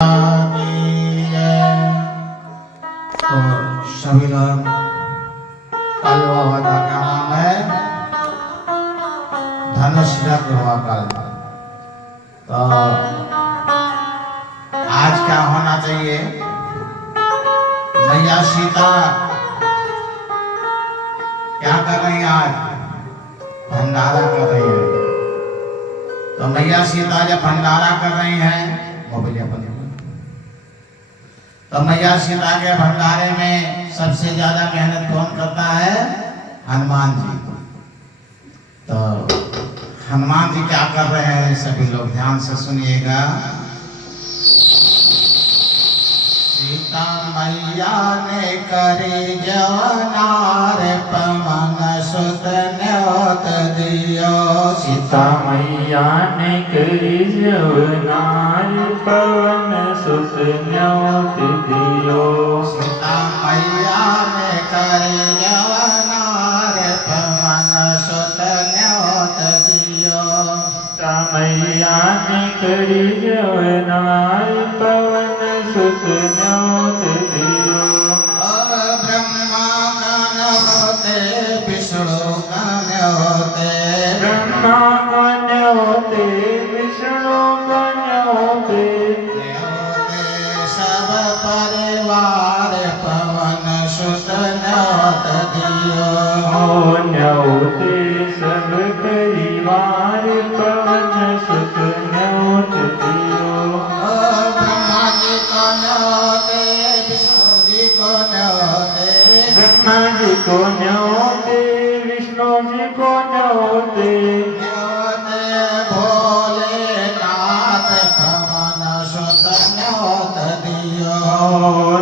तो सभी लोग काल बाबा का नाम है धनुष काल। तो आज क्या होना चाहिए, मैया सीता क्या कर रही है, आज भंडारा कर रही है। तो मैया सीता जब भंडारा कर रही हैं, तो मैया सीता के भंडारे में सबसे ज्यादा मेहनत कौन करता है? हनुमान जी। तो हनुमान जी क्या कर रहे हैं, सभी लोग ध्यान से सुनिएगा। सीता मैया ने करी जवनार पवन सुत न्योत दियो। सीता मैया ने करी जवनार पवन सुत न्योत दियो। सीता मैया ने करी जवनार पवन सुत न्योत दियो। सीता मैया ने करी जवनार पवन सुत न्योत दियो। ब्रह्मा कान होते विष्णु कान होते, ब्रह्मा कान होते विष्णु कान होते, सब परिवार पवन सुत न्योत दियो। न्योते सब परिवार पवन सुत न्योत दियो। ब्रह्मा जी को न्योते विष्णु जी को न्योते, ब्रह्मा जी को न्योते विष्णु जी को न्योते, न्योते भोलेनाथ पवन सुत न्योत दियो।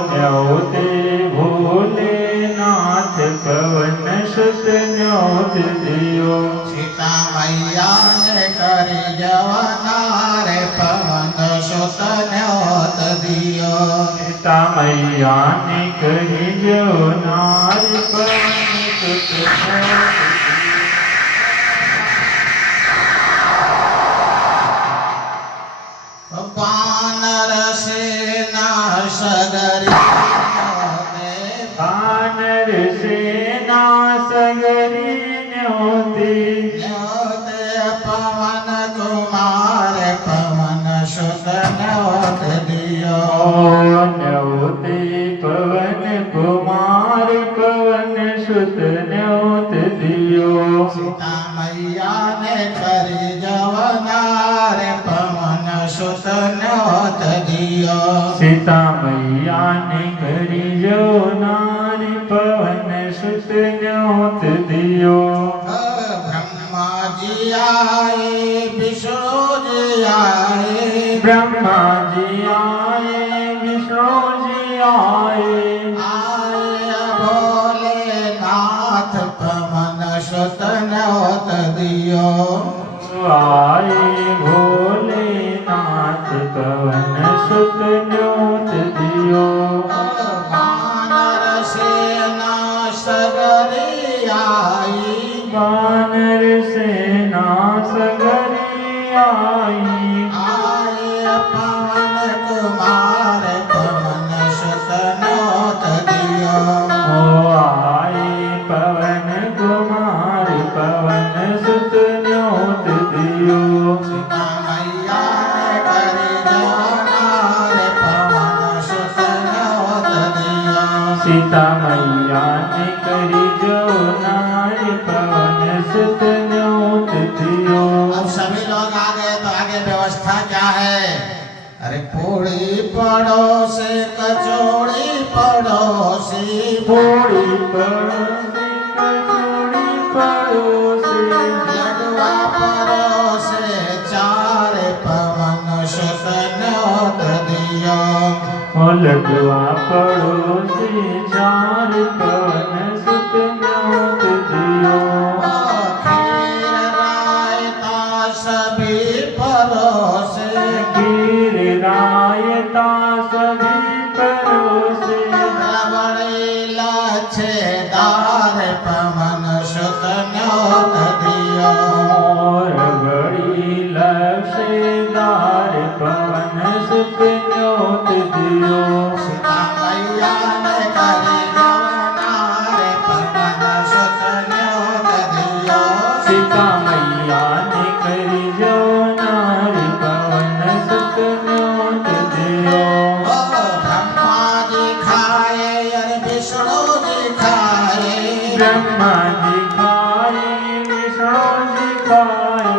न्योते भोलेनाथ पवन सुत न्योत दियो। सीता मैया ने करी जवनार पवन सुत न्योत दियो। सीता मैया ने करी जवनार पवन सुत न्योत दियो। वानर सेना सगरी न्योते, वानर सेना सगरी न्योते, न्योते पवन कुमार पवन सुत न्योत दियो। न्योते पवन कुमार पवन सुत न्योत दियो। सीता मैया ने करी जवनार पवन सुत न्योत दियो। सीता मैया ने करी जवनार पवन सुत न्योत दियो। ब्रह्मा जी आए विष्णु जी आए, ब्रह्मा जी आए विष्णु जी आए, आए भोलेनाथ पवन सुत न्योत दियो। आए भोलेनाथ पवन सुत न्योत दियो। वानर सेना सगरी आई, वानर सेना सगरी आई, आए पवन कुमार पवन सुत न्योत दियो। आए पवन कुमार पवन सुत न्योत दियो। सीता मैया ने करी जवनार पवन सुत न्योत दियो। सीता मैया ने करी जवनार पवन सुत न्योत दियो। अब सभी लोग आ गए, तो आगे व्यवस्था क्या है? अरे पूड़ी पड़ोसी कचौड़ी पड़ोसी, पूरी पड़ोसी कचौड़ी पड़ोसी, लडुआ पड़ोसे चार पवन सुत न्योत दियो। लडुआ पड़ोसी चार पवन सुत न्योत दियो। खीर रायता सभी परोसे, खीर रायता सभी परोसे, रबड़ी लच्छेदार पवन सुत न्योत दियो। बड़ी लक्षेदार पवन सुत न्योत दियो। सीता मैया ने करी जवनार पवन सुत न्योत दियो। सीता मैया ने करी जवनार पवन सुत न्योत दियो। ओ ब्रह्मा जी खाए और विष्णु जी खाए। ब्रह्मा जी खाए विष्णु जी खाए।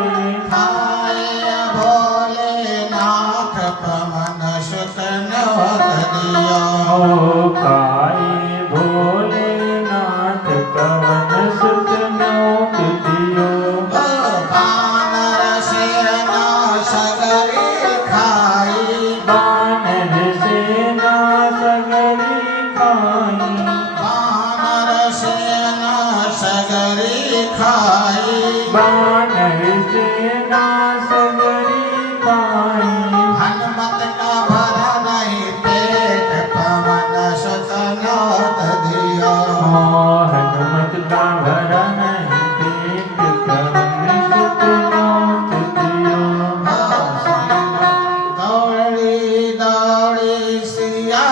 खाए भोलेनाथ पवन सुत न्योत दियो। ओ खाए भोलेनाथ पवन सुत न्योत दियो। ओ बानर सेना सगरी खाई। बानर सेना सगरी खाई। बानर सेना सगरी खाई। बानर सेना सगरी खाई। हनुमत का भरा नहीं पेट पवन सुत न्योत दियो। हनुमत का भरा नहीं पेट पवन सुत न्योत दियो। दौड़ी दौड़ी सिया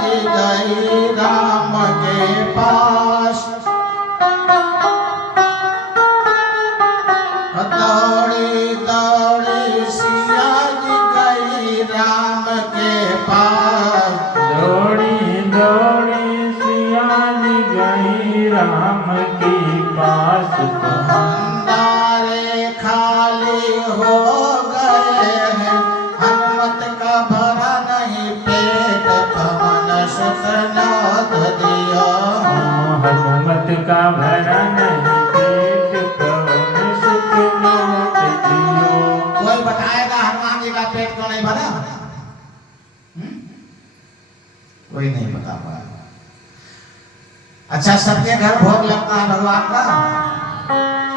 जी गई राम के पास। दौड़ी दौड़ी सिया जी गई राम के पास। दौड़ी दौड़ी सिया जी गई राम के पास। भंडारे खाली हो गए हैं। हनुमत का भरा नहीं पेट पवन सुत न्योत दियो। हनुमत का भरा नहीं पेट पवन सुत न्योत दियो। कोई बताएगा हनुमान जी का पेट क्यों नहीं भरा? कोई नहीं बता पाया। अच्छा, सबके घर भोग लगता है भगवान का?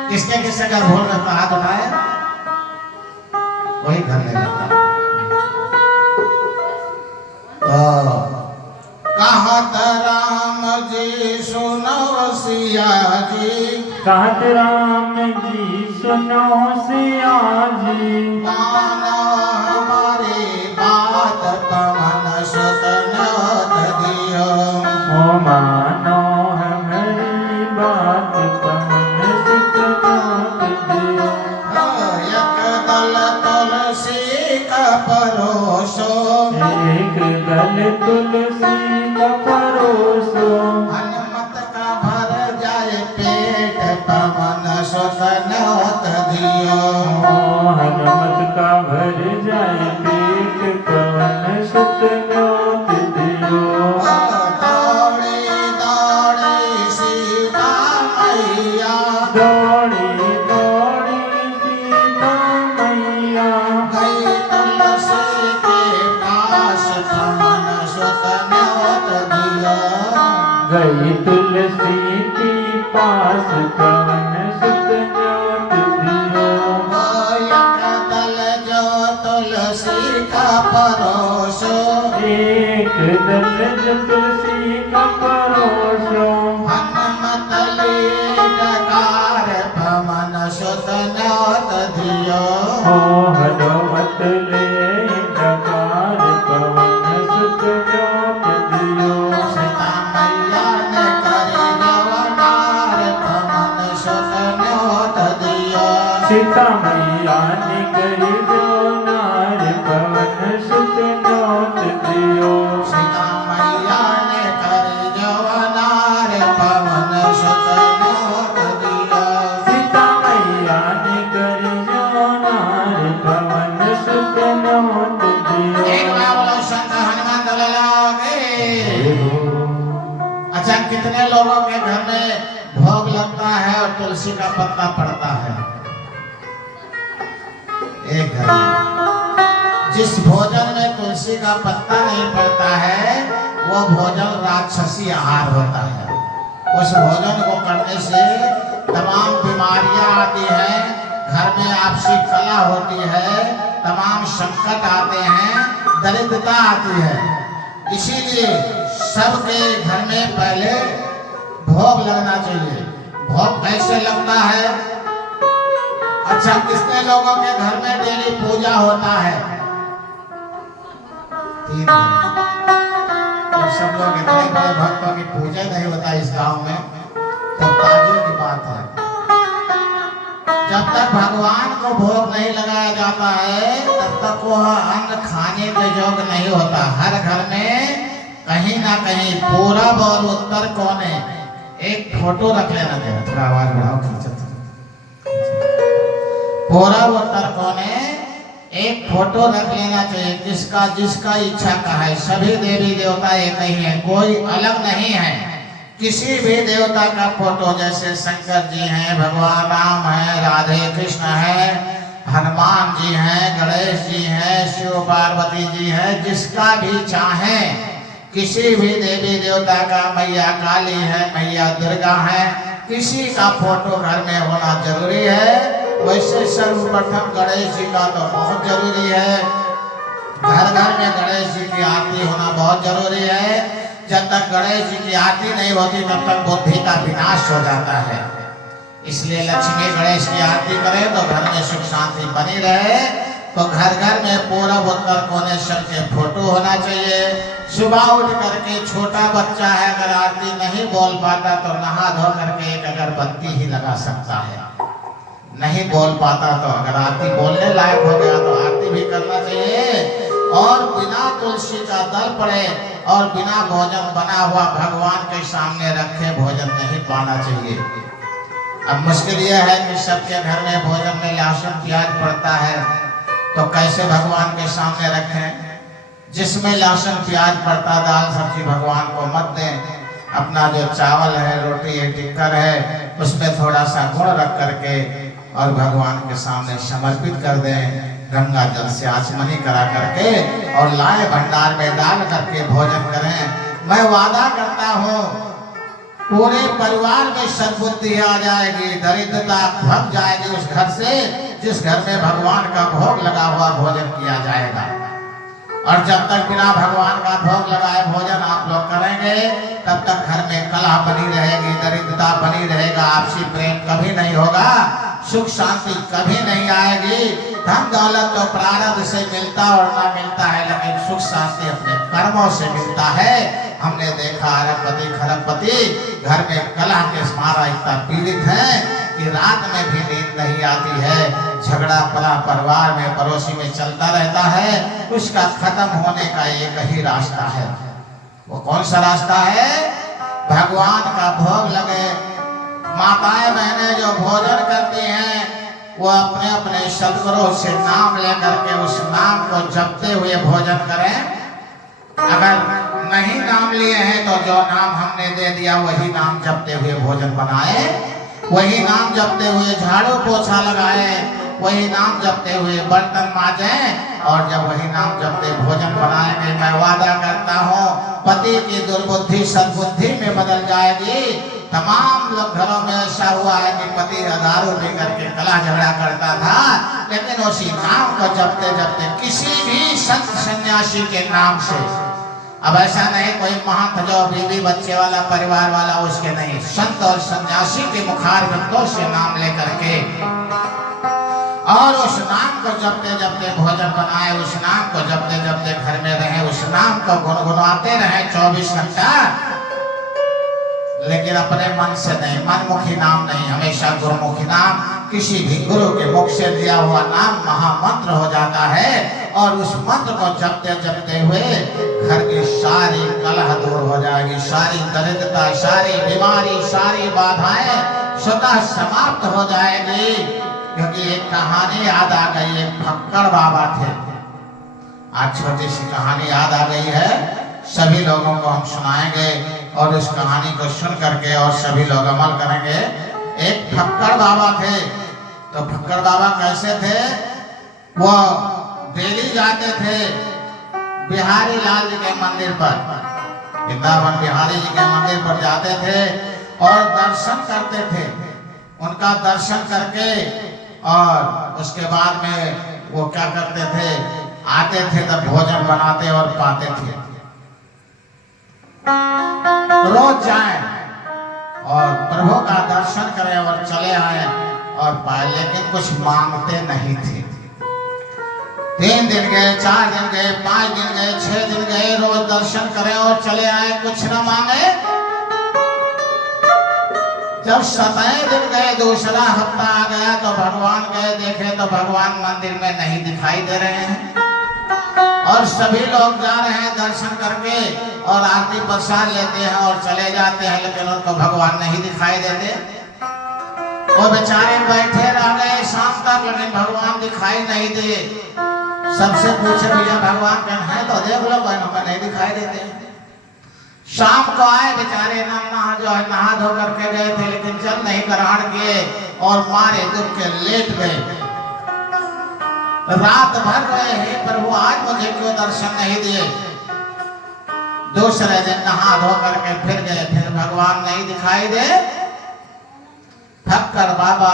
किसके किसके घर भोग लगता है? हाथ उठाए। कोई घर नहीं लगता। तो कहत राम जी सुनो सिया जी। कहत राम जी सुनो सिया जी। मानो हमारी बात पवन सुत न्योत दियो। ओ मानो हमारी बात पवन सुत न्योत दियो। एक दल तुलसी का परोसो। एक दल तुलसी का परोसो। हनुमत का भर जाए पेट पवन सुत न्योत दियो। हनुमत का भर जाए पेट पवन सुत न्योत दियो। दौड़ी दौड़ी सीता मैया। दौड़ी दौड़ी सीता मैया। गई तुलसी के पास पवन सुत न्योत दियो। गई तुलसी के पास पवन सुत न्योत दियो। एक दल जो तुलसी का परोसो। एक दल जो तुलसी का परोसो। हनुमत लीलकार पवन सुत न्योत दियो। हनुमत ले डकार पवन सुत न्योत दियो। सीता मैया ने करी जवनार पवन सुत न्योत दियो। सीता मैया ने करी जवनार पवन सुत न्योत दियो। सीता मैया ने करी जवनार पवन सुत न्योत दियो। सीता मैया ने करी जवनार पवन सुत न्योत दियो। एक बार बोलो संत हनुमान दलाला के। अच्छा, कितने लोगों के घर में भोग लगता है और तुलसी का पत्ता पड़ता है? एक घर में। जिस भोजन में तुलसी का पत्ता नहीं पड़ता है वो भोजन राक्षसी आहार होता है। उस भोजन को करने से तमाम बीमारियां आती हैं, घर में आपसी कलह होती है, तमाम संकट आते हैं, दरिद्रता आती है। इसीलिए सबके घर में पहले भोग लगना चाहिए। भोग कैसे लगता है? अच्छा, कितने लोगों के घर में डेली पूजा होता है? 3 घर। जब सब लोग इतने बड़े भक्तों की पूजा नहीं होता इस गांव में, तो ताजुब की बात है। जब तक भगवान को भोग नहीं लगाया जाता है तब तक वह अन्न खाने के योग्य नहीं होता। हर घर में कहीं ना कहीं पूरब और उत्तर कोने एक फोटो रख लेना चाहिए। थोड़ा आवाज बढ़ाओ, खींचो। पूरब उत्तर कोने एक फोटो रख लेना चाहिए, जिसका जिसका इच्छा का है। सभी देवी देवता एक ही है, कोई अलग नहीं है। किसी भी देवता का फोटो, जैसे शंकर जी हैं, भगवान राम है, राधे कृष्ण है, हनुमान जी हैं, गणेश जी हैं, शिव पार्वती जी हैं, जिसका भी चाहे किसी भी देवी देवता का, मैया काली है, मैया दुर्गा है, किसी का फोटो घर में होना जरूरी है। वैसे सर्वप्रथम गणेश जी का तो बहुत जरूरी है। घर घर में गणेश जी की आरती होना बहुत जरूरी है। जब तक गणेश जी की आरती नहीं होती तब तक बुद्धि का विनाश हो जाता है। इसलिए लक्ष्मी गणेश की आरती करें तो घर में सुख शांति बनी रहे। तो घर घर में पूरब उत्तर कोने सबके फोटो होना चाहिए। सुबह उठ करके छोटा बच्चा है, अगर आरती नहीं बोल पाता तो नहा धो करके एक अगरबत्ती ही लगा सकता है। नहीं बोल पाता तो अगर आरती बोलने लायक हो गया तो आरती भी करना चाहिए। और बिना तुलसी का दल पड़े और बिना भोजन बना हुआ भगवान के सामने रखे भोजन नहीं पाना चाहिए। अब मुश्किल यह है कि सबके घर में भोजन में लहसुन प्याज पड़ता है, तो कैसे भगवान के सामने रखें। जिसमें लहसुन प्याज पड़ता, दाल सब्जी भगवान को मत दें। अपना जो चावल है, रोटी है, टिक्कर है, उसमें थोड़ा सा गुड़ रख करके और भगवान के सामने समर्पित कर दें। गंगा जल से आचमनी करा करके और लाए भंडार में डाल करके भोजन करें। मैं वादा करता हूँ पूरे परिवार में सद्बुद्धि आ जाएगी, दरिद्रता भाग जाएगी उस घर से जिस घर में भगवान का भोग लगा हुआ भोजन किया जाएगा। और जब तक बिना भगवान का भोग लगाए भोजन आप लोग करेंगे तब तक घर में कलह बनी रहेगी, दरिद्रता बनी रहेगा, आपसी प्रेम कभी नहीं होगा, सुख शांति कभी नहीं आएगी। धन दौलत तो प्रारब्ध से मिलता और ना मिलता है, लेकिन सुख शांति अपने कर्मों से मिलता है। हमने देखा अरबपति खरबपति घर में कलह के मारा इतना पीड़ित है कि रात में भी नींद नहीं आती है। झगड़ा पला परिवार में पड़ोसी में चलता रहता है। उसका खत्म होने का एक ही रास्ता है। वो कौन सा रास्ता है? भगवान का भोग लगे। माताएं बहनें जो भोजन करती हैं वो अपने अपने सदगुरु से नाम लेकर के उस नाम को जपते हुए भोजन करें। अगर नहीं नाम लिए हैं तो जो नाम हमने दे दिया वही नाम जपते हुए भोजन बनाए, वही नाम जपते हुए झाड़ू पोछा लगाए, वही नाम जपते हुए बर्तन मांजे। और जब वही नाम जपते भोजन बनाएंगे, मैं वादा करता हूँ पति की दुर्बुद्धि सद्बुद्धि में बदल जाएगी। तमाम लोग घरों में ऐसा हुआ है कि पति दारू पी करके कलह झगड़ा करता था, लेकिन उसी नाम को जपते जपते किसी भी संत सन्यासी के नाम से, अब ऐसा नहीं कोई महंत जो बीवी बच्चे वाला परिवार वाला उसके नहीं, संत और सन्यासी के मुखार बिंदों से नाम लेकर के और उस नाम को जपते जपते भोजन बनाए, उस नाम को जपते जपते घर में रहे, उस नाम को गुनगुनाते रहे 24 घंटा। लेकिन अपने मन से नहीं, मनमुखी नाम नहीं, हमेशा गुरुमुखी नाम। किसी भी गुरु के मुख से दिया हुआ नाम महामंत्र हो जाता है। और उस मंत्र को जपते जपते हुए घर की सारी कलह दूर हो जाएगी, सारी दरिद्रता, सारी बीमारी, सारी बाधाएं स्वतः समाप्त हो जाएगी। क्योंकि एक कहानी याद आ गई, एक फक्कड़ बाबा थे। आज छोटी सी कहानी याद आ गई है, सभी लोगों को हम सुनाएंगे और उस कहानी को सुन करके और सभी लोग अमल करेंगे। एक फक्कड़ बाबा थे। तो फक्कड़ बाबा कैसे थे? वो डेली जाते थे बिहारी लाल जी के मंदिर पर, वृंदावन बिहारी जी के मंदिर पर जाते थे और दर्शन करते थे। उनका दर्शन करके और उसके बाद में वो क्या करते थे, आते थे तब भोजन बनाते और पाते थे। रोज जाएं और प्रभु का दर्शन करें और चले आए और पाए, लेकिन कुछ मांगते नहीं थे। 3 दिन गए, 4 दिन गए, 5 दिन गए, 6 दिन गए, रोज दर्शन करें और चले आए, कुछ न मांगे। जब 7वें दिन गए, दूसरा हफ्ता आ गया तो भगवान गए, देखे तो भगवान मंदिर में नहीं दिखाई दे रहे हैं। और सभी लोग जा रहे हैं दर्शन करके और आरती प्रसाद लेते हैं और चले जाते हैं, लेकिन उनको भगवान नहीं दिखाई देते। वो बेचारे बैठे रह गए शाम तक, लेकिन भगवान दिखाई नहीं दे। सबसे पूछे, भैया भगवान कहीं है तो देख लो, हमें नहीं दिखाई देते। शाम को आए बेचारे, नहा धो करके गए थे, लेकिन जल नहीं ग्रहण किए और मारे दुख के लेट गए। रात भर गए, हे प्रभु आज मुझे क्यों दर्शन नहीं दिए। दूसरे दिन नहा धो करके फिर गए, फिर भगवान नहीं दिखाई दे। थक कर बाबा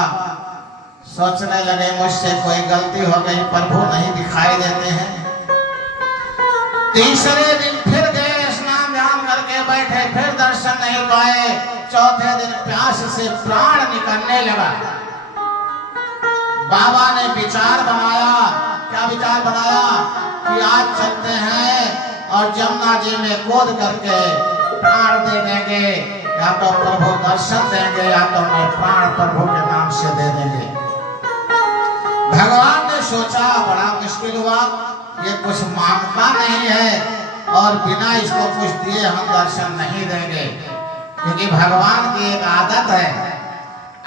सोचने लगे, मुझसे कोई गलती हो गई, प्रभु नहीं दिखाई देते हैं। तीसरे दिन फिर गए, स्नान ध्यान करके बैठे, फिर दर्शन नहीं पाए। चौथे दिन प्यास से प्राण निकलने लगा। बाबा ने विचार बनाया, क्या विचार बनाया कि आज चलते हैं और जमुना जी में कूद करके प्राण दे देंगे, या तो प्रभु दर्शन देंगे या तो मैं प्राण प्रभु के नाम से दे देंगे। भगवान ने सोचा, बड़ा मुश्किल हुआ, ये कुछ मांगता नहीं है और बिना इसको कुछ दिए हम दर्शन नहीं देंगे। क्योंकि भगवान की एक आदत है,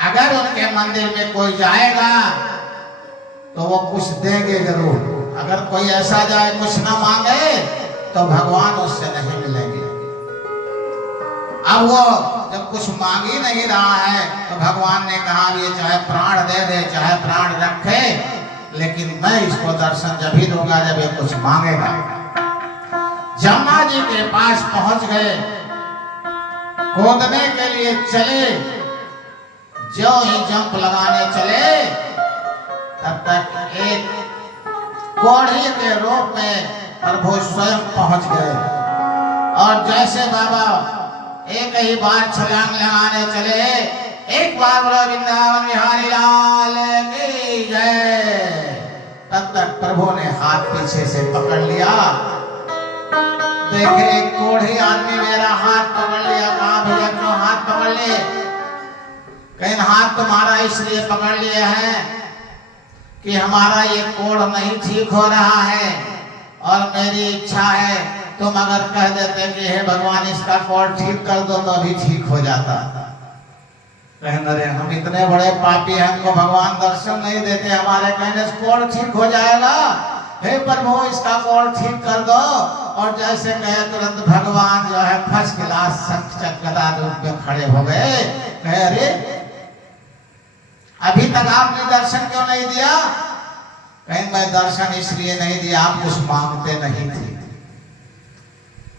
अगर उनके मंदिर में कोई जाएगा तो वो कुछ देंगे जरूर। अगर कोई ऐसा जाए कुछ ना मांगे तो भगवान उससे नहीं मिलेंगे। अब वो जब कुछ मांग ही नहीं रहा है तो भगवान ने कहा, ये चाहे प्राण दे दे, चाहे प्राण रखे, लेकिन मैं इसको दर्शन जब ही दूंगा जब ये कुछ मांगेगा। जमुना जी के पास पहुंच गए, कूदने के लिए चले। जो ही जंप लगाने चले, तब तक एक कोढ़ी के रूप में प्रभु स्वयं पहुंच गए। और जैसे बाबा एक ही बार छलांग लगाने चले, एक बार बोला वृंदावन बिहारी लाल की जय। तब तक प्रभु ने हाथ पीछे से पकड़ लिया। देखे एक कोढ़ी आदमी मेरा हाथ पकड़ लिया। कहा, भैया क्यों हाथ पकड़ लिए? कहीं हाथ तुम्हारा इसलिए पकड़ लिए हैं कि हमारा ये कोढ़ नहीं ठीक हो रहा है और मेरी इच्छा है तुम अगर कह देते कि हे भगवान इसका कोढ़ ठीक कर दो तो अभी ठीक हो जाता। अरे हम इतने बड़े पापी हैं, हमको भगवान दर्शन नहीं देते, हमारे कहने से कोढ़ ठीक हो जाएगा। हे प्रभु इसका कोढ़ ठीक कर दो। और जैसे कहे तुरंत भगवान जो है फर्स्ट क्लास शंख चक्र रूप में खड़े हो गए। कहे, अरे अभी तक आपने दर्शन क्यों नहीं दिया? कहीं मैं दर्शन इसलिए नहीं दिया, आप कुछ मांगते नहीं थे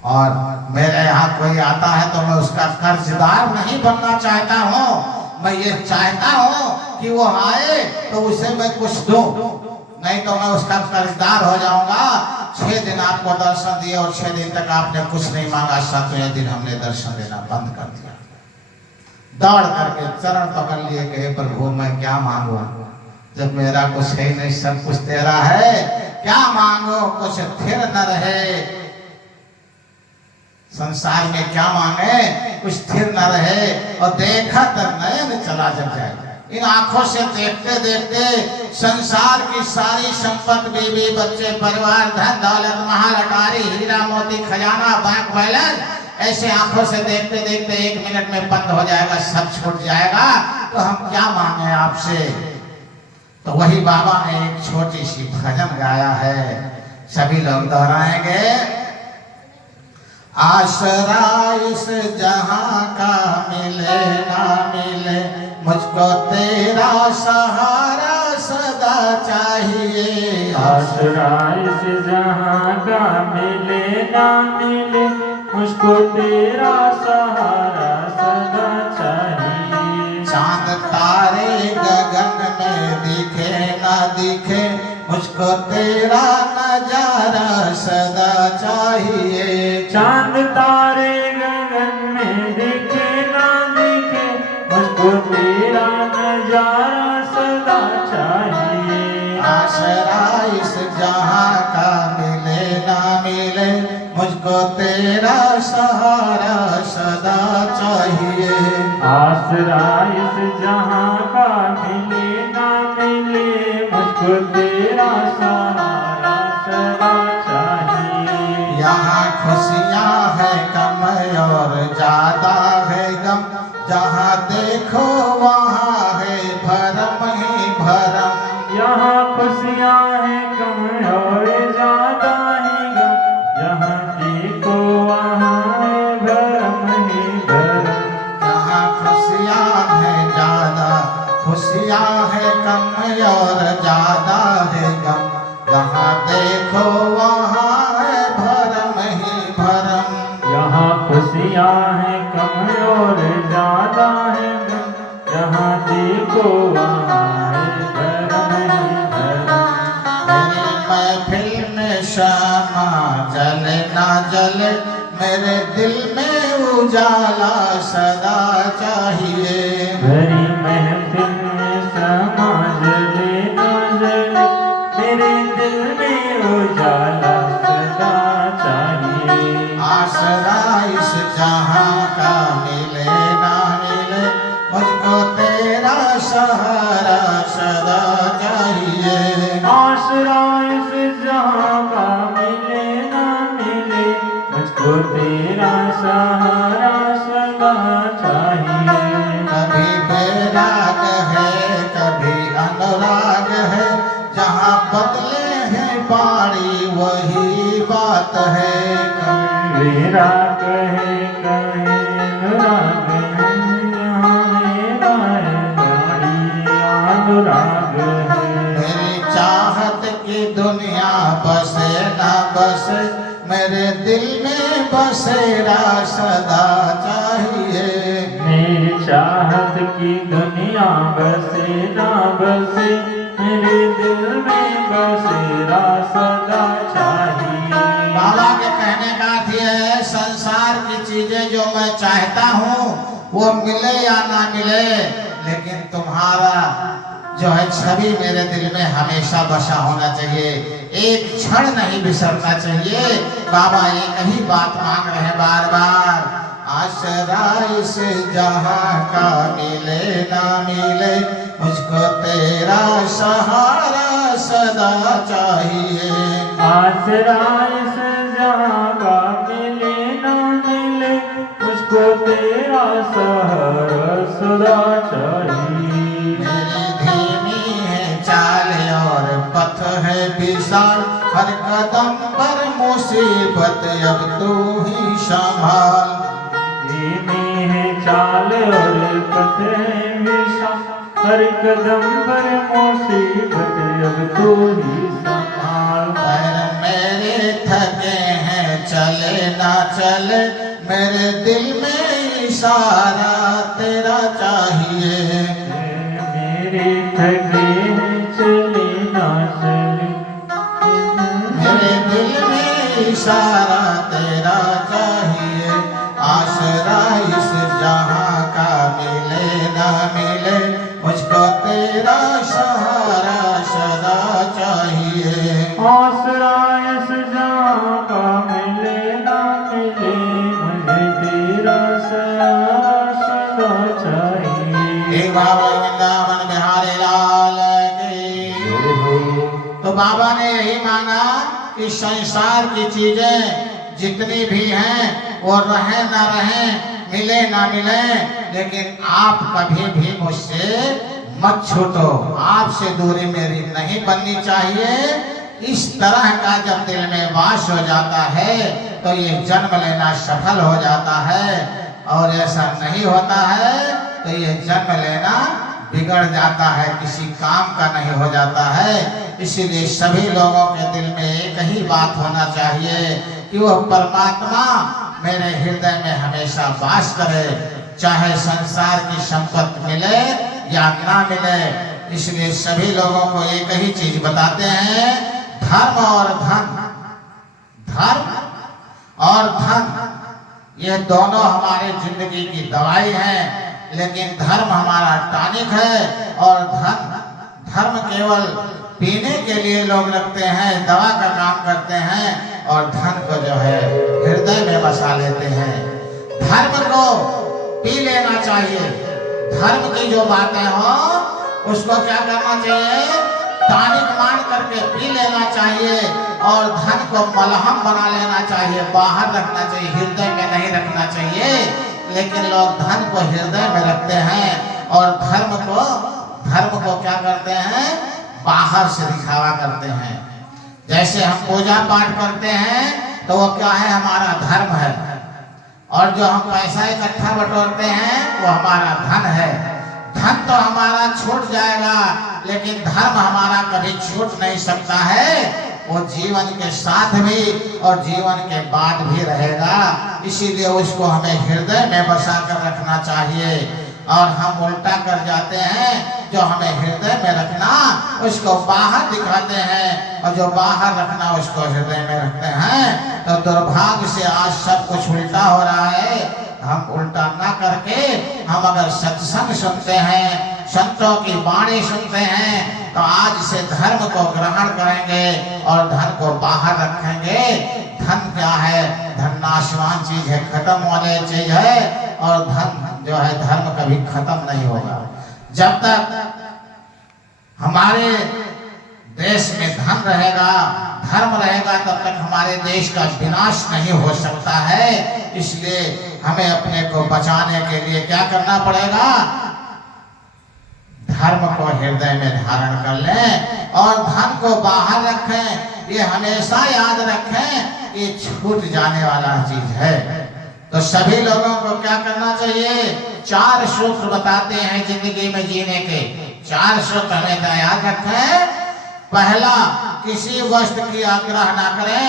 और मेरे यहाँ कोई आता है तो मैं उसका कर्जदार नहीं बनना चाहता हूँ। मैं ये चाहता हूँ कि वो आए तो उसे मैं कुछ दूं, नहीं तो मैं उसका कर्जदार हो जाऊंगा। 6 दिन आपको दर्शन दिए और 6 दिन तक आपने कुछ नहीं मांगा। 7वें दिन हमने दर्शन देना बंद कर दिया। दौड़ करके चरण पकड़ लिए, कहे प्रभु मैं क्या मांगू, जब मेरा कुछ है नहीं, सब कुछ तेरा है, क्या मांगो, कुछ स्थिर न रहे संसार में, क्या मांगे, कुछ स्थिर न रहे। और देखा तो नयन चला जब जाए। इन आंखों से देखते देखते संसार की सारी संपत्ति, बीवी बच्चे परिवार, धन दौलत, महल अटारी, हीरा मोती खजाना, बैंक बैलेंस, ऐसे आंखों से देखते देखते 1 मिनट में बंद हो जाएगा, सब छूट जाएगा। तो हम क्या मांगे आपसे? तो वही बाबा ने एक छोटी सी भजन गाया है, सभी लोग दोहराएंगे। आसरा इस जहां का मिले ना मिले, मुझको तेरा सहारा सदा चाहिए। आसरा इस जहां का मिले ना मिले, मुझको तेरा सहारा सदा चाहिए। चांद तारे गगन में दिखे ना दिखे, मुझको तेरा नजारा सदा चाहिए। चांद तारे गगन में दिखे ना दिखे, मुझको तेरा नजारा सदा चाहिए। आसरा इस जहां मुझको तेरा सहारा सदा चाहिए। आसरा इस जहां का मिले ना मिले, मुझको तेरा सहारा सदा चाहिए। यहाँ खुशियाँ है कम और ज्यादा है गम, जहाँ देखो वहाँ है भरम ही भरम। यहाँ खुशियाँ हैं कम और ज्यादा है गम, जहाँ देखो वहाँ है भरम ही भरम। जहाँ खुशियाँ है ज्यादा, खुशियाँ है कम और ज्यादा है गम, जहाँ देखो वहाँ है भरम ही भरम। यहाँ खुशियाँ हैं कम और ज्यादा है गम, जहाँ देखो वहाँ है भरम ही भरम। मेरी महफिल में शमा जले ना जले, मेरे दिल में उजाला सदा चाहिए। भरी महफिल में समा जले ना जले, मेरे दिल में उजाला सदा चाहिए। आसरा इस जहां का मिले ना मिले, मुझको तेरा सहारा सदा चाहिए। आसरा इस जहां का मिले ना मिले, मुझको तेरा सहारा सदा चाहिए। कभी बैराग है कभी अनुराग है, जहाँ बदले हैं बाड़ी वही बात है। मेरा कहे कहे अनुराग है, यहाँ मेरा है गाड़ी अनुराग है। मेरी चाहत की दुनिया बसे ना बसे, मेरे दिल में बसेरा सदा चाहिए। मेरी चाहत की दुनिया बसे ना बसे, मेरे दिल में बसेरा सदा चाहिए। बाबा के कहने का अर्थ यह है, संसार की चीजें जो मैं चाहता हूँ वो मिले या ना मिले, लेकिन तुम्हारा जो है छवि मेरे दिल में हमेशा बसा होना चाहिए, एक क्षण नहीं बिसरना चाहिए। बाबा एक ही बात मांग रहे हैं बार बार, आसरा इस जहां का मिले ना मिले, मुझको तेरा सहारा सदा चाहिए। आसरा इस जहां का मिले ना मिले, मुझको तेरा सहारा सदा चाहिए। मेरी धीमी है चाल और पथ है विशाल, हर कदम पर मुसीबत अब तू ही संभाल। धीमी है चाल और पथ है विशाल, हर कदम पर मुसीबत अब तू ही संभाल। पैर मेरे थके हैं चले ना चले, मेरे दिल में इशारा तेरा चाहिए। मेरे थके हैं चले ना चले, मेरे दिल में इशारा तेरा चाहिए। आसरा इस जहां का मिले ना मिले, मुझको तेरा सहारा सदा चाहिए। आसरा इस जहां का मिले ना मिले, मुझे तेरा सहारा सदा चाहिए। एक बाबा वृंदावन बिहारी लाल की। तो बाबा ने यही मांगा कि संसार की चीजें जितनी भी हैं वो रहे ना रहे, मिले ना मिले, लेकिन आप कभी भी मुझसे मत छूटो, आपसे दूरी मेरी नहीं बननी चाहिए। इस तरह का जब दिल में वास हो जाता है तो ये जन्म लेना सफल हो जाता है, और ऐसा नहीं होता है तो ये जन्म लेना बिगड़ जाता है, किसी काम का नहीं हो जाता है। इसीलिए सभी लोगों के दिल में एक ही बात होना चाहिए कि वह परमात्मा मेरे हृदय में हमेशा वास करे, चाहे संसार की संपत्ति मिले या ना मिले। इसलिए सभी लोगों को एक ही चीज बताते हैं, धर्म और धन, धर्म और धन ये दोनों हमारे जिंदगी की दवाई है, लेकिन धर्म हमारा टॉनिक है, और धर्म केवल पीने के लिए लोग रखते हैं, दवा का काम करते हैं, और धन को जो है हृदय बसा लेते हैं। धर्म को पी लेना चाहिए। धर्म की जो बातें हो उसको क्या करना चाहिए, टॉनिक मान करके पी लेना चाहिए और धन को मलहम बना लेना चाहिए, बाहर रखना चाहिए, हृदय में नहीं रखना चाहिए। लेकिन लोग धन को हृदय में रखते हैं और धर्म को क्या करते हैं, बाहर से दिखावा करते हैं। जैसे हम पूजा पाठ करते हैं तो वो क्या है, हमारा धर्म है, और जो हम पैसा इकट्ठा बटोरते हैं वो हमारा धन है। धन तो हमारा छूट जाएगा लेकिन धर्म हमारा कभी छूट नहीं सकता है। वो जीवन के साथ भी और जीवन के बाद भी रहेगा। इसीलिए उसको हमें हृदय में बसा कर रखना चाहिए। और हम उल्टा कर जाते हैं, जो हमें हृदय में रखना उसको बाहर दिखाते हैं और जो बाहर रखना उसको हृदय में रखते हैं। तो दुर्भाग्य से आज सब कुछ उल्टा हो रहा है। हम उल्टा ना करके हम अगर सत्संग सुनते हैं, संतों की वाणी सुनते हैं, तो आज से धर्म को ग्रहण करेंगे और धन को बाहर रखेंगे। धन क्या है, धन नाशवान चीज है, खत्म वाली चीज है, और धन जो है धर्म कभी खत्म नहीं होगा। जब तक हमारे देश में धन रहेगा, धर्म रहेगा, तब तक हमारे देश का विनाश नहीं हो सकता है। इसलिए हमें अपने को बचाने के लिए क्या करना पड़ेगा, धर्म को हृदय में धारण कर लें और धन को बाहर रखें। ये हमेशा याद रखें कि छूट जाने वाला चीज है। तो सभी लोगों को क्या करना चाहिए, 4 सूत्र बताते हैं जिंदगी में जीने के। 4 सूत्र हमें याद रखें। पहला, किसी वस्तु की आग्रह ना करें,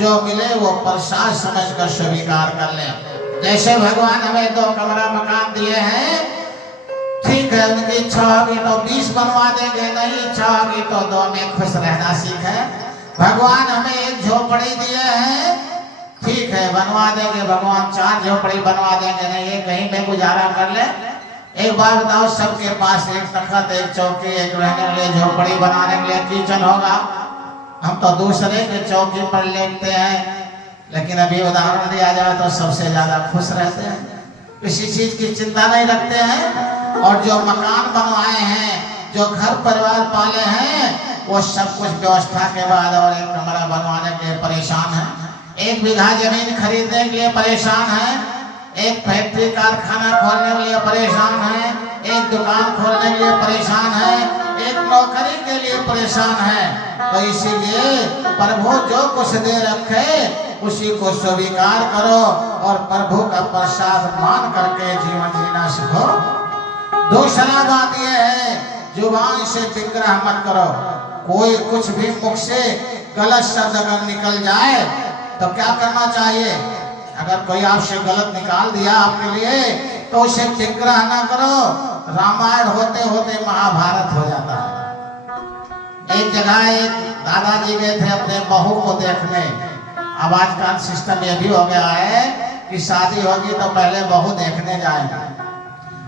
जो मिले वो प्रसाद समझकर स्वीकार कर लें। जैसे भगवान हमें 2 कमरा मकान दिए हैं, ठीक है, उनकी इच्छा होगी तो 20 बनवा देंगे, नहीं इच्छा होगी तो 2 में खुश रहना सीखें। भगवान हमें एक झोपड़ी दिए हैं, ठीक है, बनवा देंगे। भगवान 4 झोपड़ी बनवा देंगे, नहीं ये कहीं में गुजारा कर ले। एक बार बताओ, सबके पास एक तख्त, एक चौकी, एक रहने के लिए झोपड़ी बनाने के लिए किचन होगा। हम तो दूसरे के चौकी पर लेटते हैं। लेकिन अभी उदाहरण दिया जाए तो सबसे ज्यादा खुश रहते हैं, किसी चीज की चिंता नहीं रखते हैं। और जो मकान बनवाए हैं, जो घर परिवार पाले हैं, वो सब कुछ व्यवस्था के बाद और एक कमरा बनवाने के लिए परेशान है, 1 बीघा जमीन खरीदने के लिए परेशान है, एक फैक्ट्री कारखाना खोलने के लिए परेशान है, एक दुकान खोलने के लिए परेशान है, एक नौकरी के लिए परेशान है। तो इसीलिए प्रभु जो कुछ दे रखे उसी को स्वीकार करो और प्रभु का प्रसाद मान करके जीवन जीना सीखो। दूसरा बात यह है, जुबान से विग्रह मत करो। कोई कुछ भी मुख से गलत शब्द अगर निकल जाए तो क्या करना चाहिए, अगर कोई आपसे गलत निकाल दिया आपके लिए तो उसे विग्रह ना करो। रामायण होते होते महाभारत हो जाता है। एक जगह एक दादाजी गए थे अपने बहू को देखने। अब आजकल सिस्टम ये भी हो गया है कि शादी होगी तो पहले बहू देखने जाएंगे।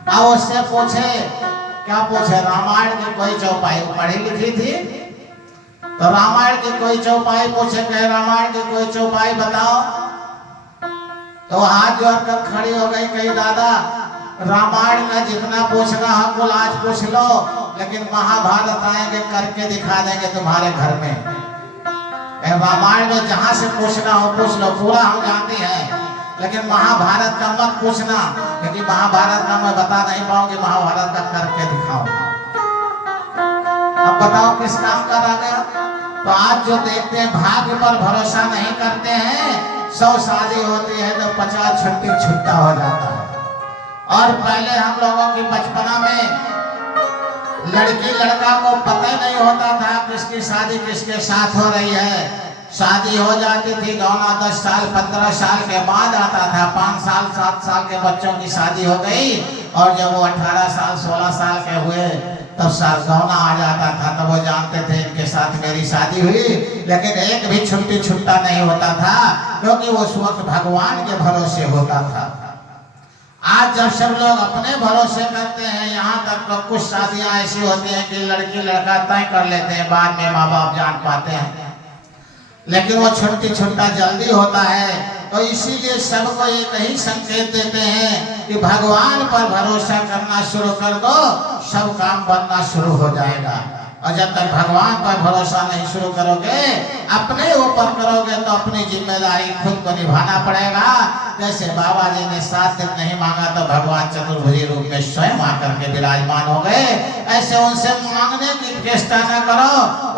अब उससे पूछे, क्या पूछे, रामायण की कोई चौपाई पढ़ी लिखी थी? तो रामायण की कोई चौपाई पूछे, कहे रामायण की कोई चौपाई बताओ। तो हाथ जोड़कर खड़ी हो गई, कही दादा रामायण का जितना पूछना है कुल आज पूछ लो, लेकिन महाभारत आएंगे करके दिखा देंगे तुम्हारे घर में। रामायण में जहां से पूछना हो पूछ लो, पूरा हम जानते हैं, लेकिन महाभारत का मत पूछना, क्योंकि महाभारत का मैं बता नहीं पाऊंगी, महाभारत का करके दिखाओ। अब बताओ किस काम का रह गया। तो आज जो देखते हैं भाग्य पर भरोसा नहीं करते हैं, 100 शादी होती है तो 50 छुट्टी छुट्टा हो जाता है। और पहले हम लोगों की बचपना में लड़की लड़का को पता ही नहीं होता था किसकी शादी किसके साथ हो रही है। शादी हो जाती थी, गौना 10 साल 15 साल के बाद आता था। 5 साल 7 साल के बच्चों की शादी हो गई और जब वो 18 साल 16 साल के हुए तब गौना आ जाता था। तब वो जानते थे इनके साथ मेरी शादी हुई, लेकिन एक भी छुट्टी छुट्टा नहीं होता था, क्योंकि वो उस वक्त भगवान के भरोसे होता था। आज जब सब लोग अपने भरोसे करते हैं, यहाँ तक तो कुछ शादियां ऐसी होती हैं कि लड़की लड़का तय कर लेते हैं, बाद में माँ बाप जान पाते हैं। लेकिन वो छुट्टी छुट्टा जल्दी होता है तो इसीलिए सबको एक ही संकेत देते हैं कि भगवान पर भरोसा करना शुरू कर दो, सब काम बनना शुरू हो जाएगा। और जब तक भगवान पर भरोसा नहीं शुरू करोगे, अपने ऊपर करोगे, तो अपनी जिम्मेदारी खुद को निभाना पड़ेगा। जैसे बाबा जी ने 7 दिन नहीं मांगा तो भगवान चतुर्भुजी रूप में स्वयं आकर के विराजमान हो गए। ऐसे उनसे मांगने की चेष्टा न करो,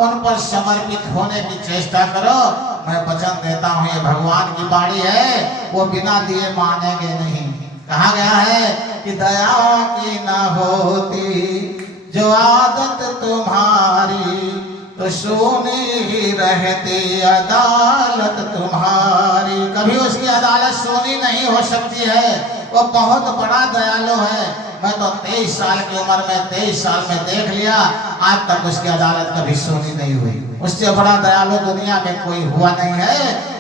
उन पर समर्पित होने की चेष्टा करो। मैं वचन देता हूँ, ये भगवान की बाणी है, वो बिना दिए मानेंगे नहीं। कहा गया है कि दया की न होती जो आदत तुम्हारी, तो सोनी ही रहती अदालत तुम्हारी। कभी उसकी अदालत सोनी नहीं हो सकती है, वो बहुत बड़ा दयालु है। मैं तो 23 साल की उम्र में 23 साल में देख लिया, आज तक उसकी अदालत कभी सोनी नहीं हुई। उससे बड़ा दयालु दुनिया में कोई हुआ नहीं है।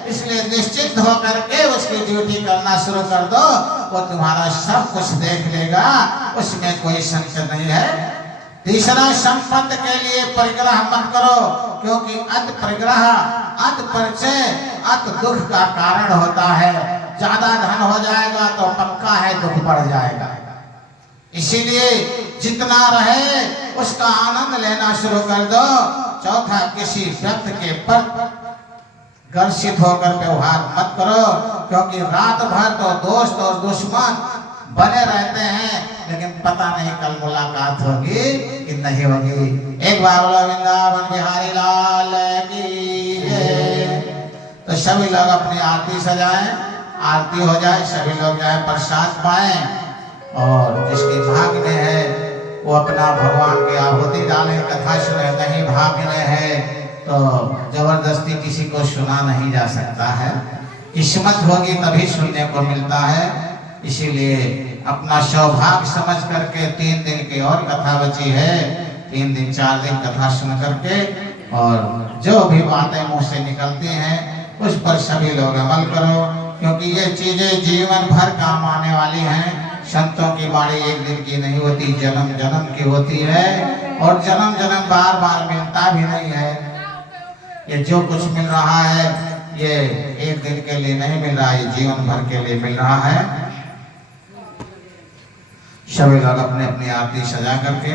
इसलिए निश्चित होकर के उसकी ड्यूटी करना शुरू कर दो, वो तुम्हारा सब कुछ देख लेगा, उसमें कोई संशय नहीं है। तीसरा, संपत्ति के लिए परिग्रह मत करो, क्योंकि अत परिग्रह, अत परिचय, अत दुख का कारण होता है। ज्यादा धन हो जाएगा तो पक्का है दुख बढ़ जाएगा। इसीलिए जितना रहे उसका आनंद लेना शुरू कर दो। चौथा, किसी व्यक्ति के प्रति घर्षित होकर व्यवहार मत करो, क्योंकि रात भर तो दोस्त और दुश्मन बने रहते हैं, लेकिन पता नहीं कल मुलाकात होगी कि नहीं होगी। एक बार बोला वृंदावन बिहारी लाल की जय। तो सभी लोग अपनी आरती सजाएं, आरती हो जाए, सभी लोग जाए प्रसाद पाएं, और जिसकी भाग्य में है वो अपना भगवान की आहुति डालें, कथा सुने। नहीं भाग्य में है तो जबरदस्ती किसी को सुना नहीं जा सकता है, किस्मत होगी तभी सुनने को मिलता है। इसीलिए अपना सौभाग्य समझ करके 3 दिन की और कथा बची है, 3 दिन 4 दिन कथा सुन करके, और जो भी बातें मुंह से निकलती हैं उस पर सभी लोग अमल करो, क्योंकि ये चीजें जीवन भर काम आने वाली हैं। संतों की बाणी एक दिन की नहीं होती, जन्म जन्म की होती है, और जन्म जन्म बार बार मिलता भी नहीं है। ये जो कुछ मिल रहा है ये एक दिन के लिए नहीं मिल रहा, ये जीवन भर के लिए मिल रहा है। सभी लोग अपने अपनी आरती सजा करके